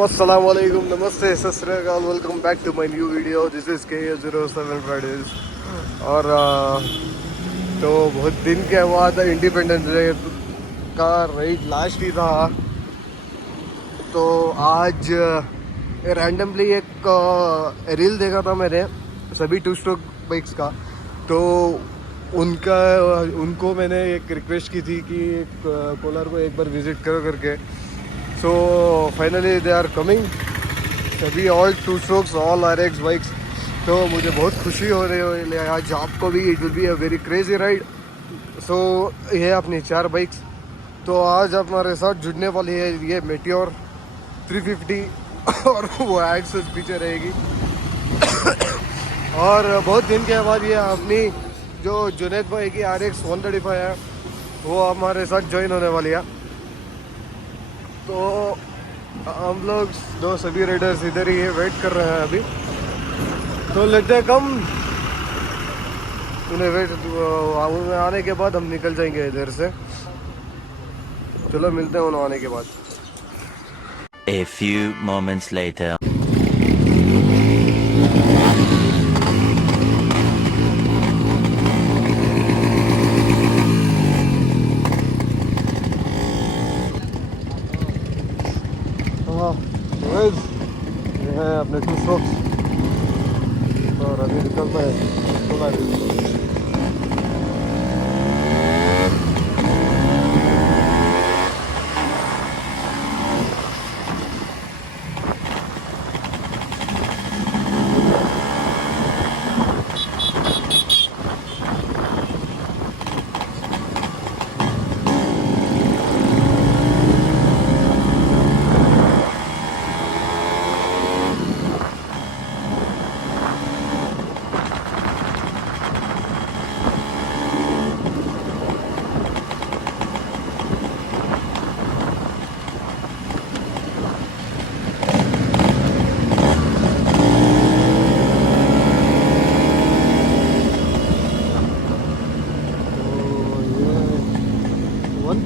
अस्सलाम वालेकुम, नमस्ते, सत श्री अकाल, welcome back to my new video. This is K07 Fridays। और तो बहुत दिन के बाद इंडिपेंडेंस डे का राइड लास्ट ही था। तो आज रैंडमली एक रील देखा था मैंने सभी 2 स्ट्रोक बाइक्स का। तो उनको मैंने एक रिक्वेस्ट की थी कि कोलार को एक बार विज़िट करो करके। So finally they are coming, सभी all 2 strokes, all RX bikes. तो मुझे बहुत खुशी हो रही है आज आपको भी। It will be a very crazy ride. So ये अपनी 4 बाइक्स तो आज हमारे साथ जुड़ने वाली है। ये मेटियोर 350 और वो Rxz पीछे रहेगी। और बहुत दिन के बाद ये अपनी जो जुनैद भाई की Rx135 है वो हमारे साथ ज्वाइन होने वाली है। तो हम लोग दो सभी राइडर्स इधर ही वेट कर रहे हैं अभी। तो लेते हैं कम, उन्हें आने के बाद हम निकल जाएंगे इधर से। चलो मिलते हैं उन्हें आने के बाद। A few moments later. हाँ ये है अपने 2 स्ट्रोक्स और अभी निकलता है।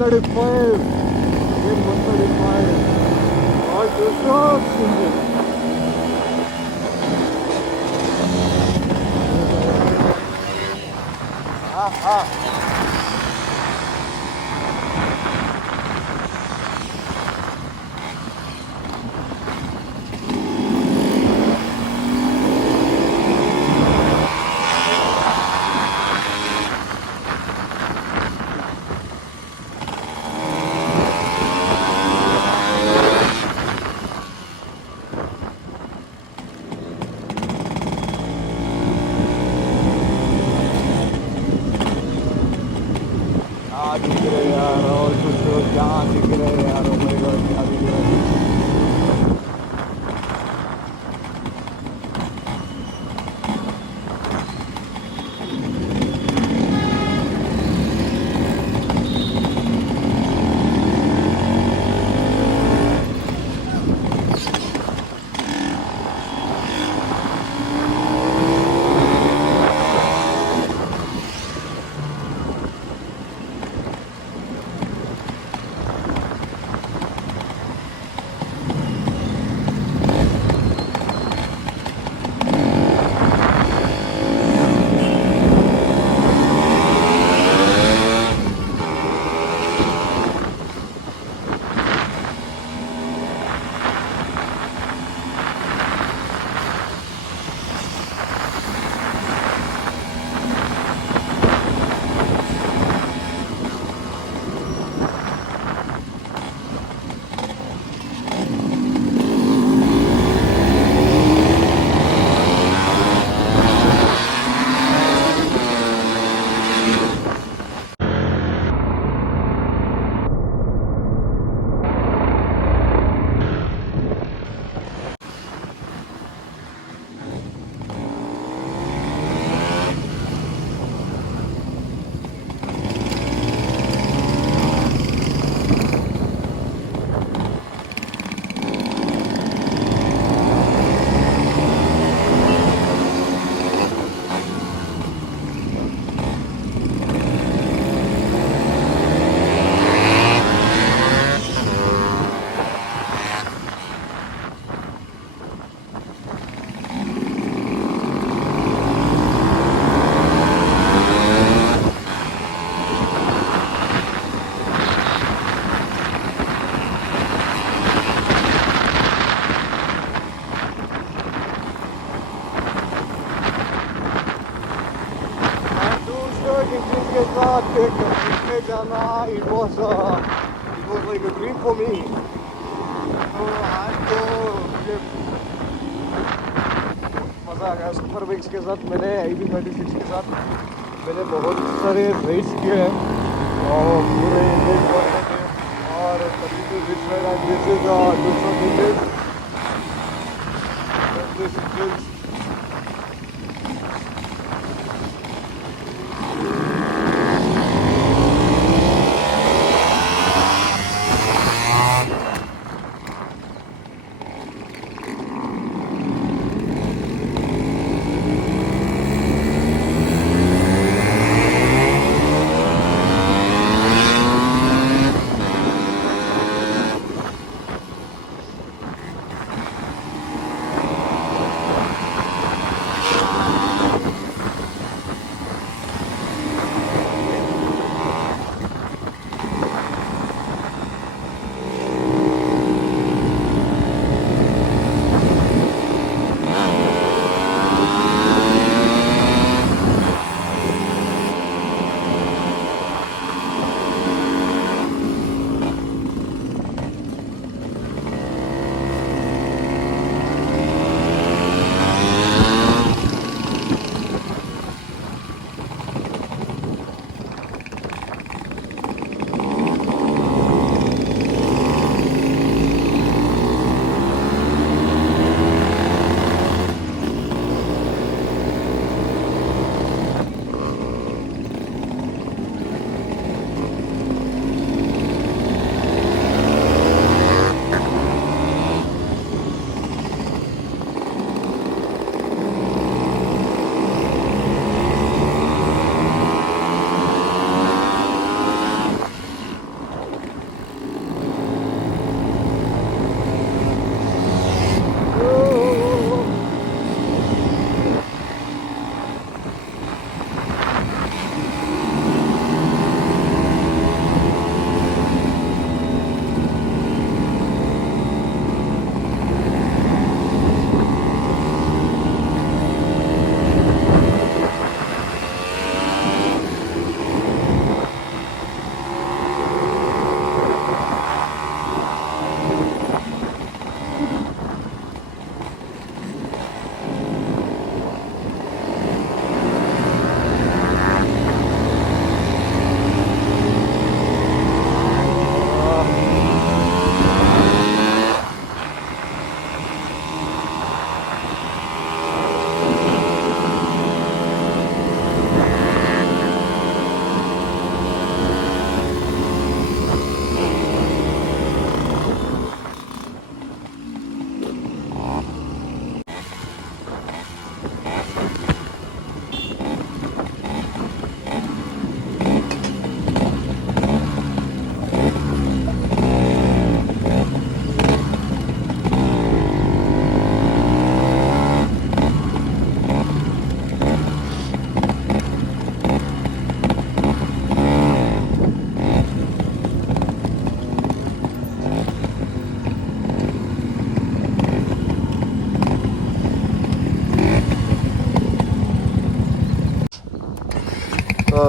Again 135, all 2 strokes. दिख रहे यार, और कुछ क्या दिख रहे यार। ओ माय गॉड, क्या दिख रहा है। के साथ एक घूमने जाना it was like a dream for me. तो आज तो मुझे मज़ा आ गया सुपर बाइक्स के साथ। मैंने IB36 के साथ मैंने बहुत सारे रेस किए हैं और पूरे इंडियन क्वालिटी में। और तभी तो दिस इज 200 इंचेस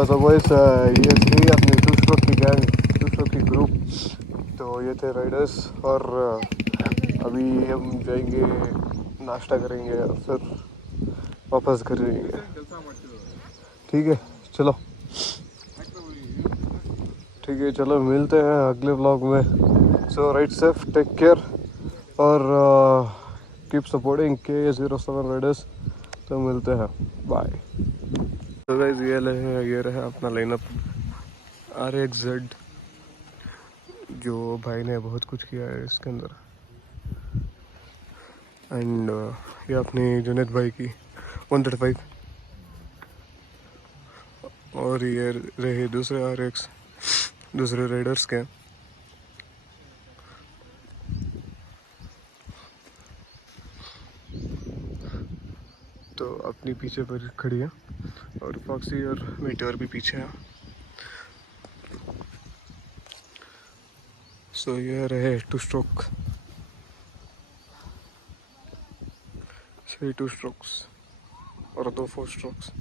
तो बॉयस ये थी अपनी 2 स्ट्रोक की गैंग, 2 स्ट्रोक की ग्रुप। तो ये थे राइडर्स और अभी हम जाएंगे, नाश्ता करेंगे और फिर वापस घर जाएंगे। ठीक है चलो, ठीक है चलो, मिलते हैं अगले व्लॉग में। सो राइड सेफ, टेक केयर और कीप सपोर्टिंग K07 राइडर्स। तो मिलते हैं, बाय। तो गाइस ये रहे अपना लाइनअप Rxz, जो भाई ने बहुत कुछ किया है इसके अंदर। एंड ये अपनी जुनेद भाई की 135 और ये रहे दूसरे RX दूसरे राइडर्स के। तो अपनी पीछे पर खड़ी है और फॉक्सी और मीटर भी पीछे है। सो ये रहे 2 स्ट्रोक, सही 2 स्ट्रोक्स और 2 4 स्ट्रोक्स।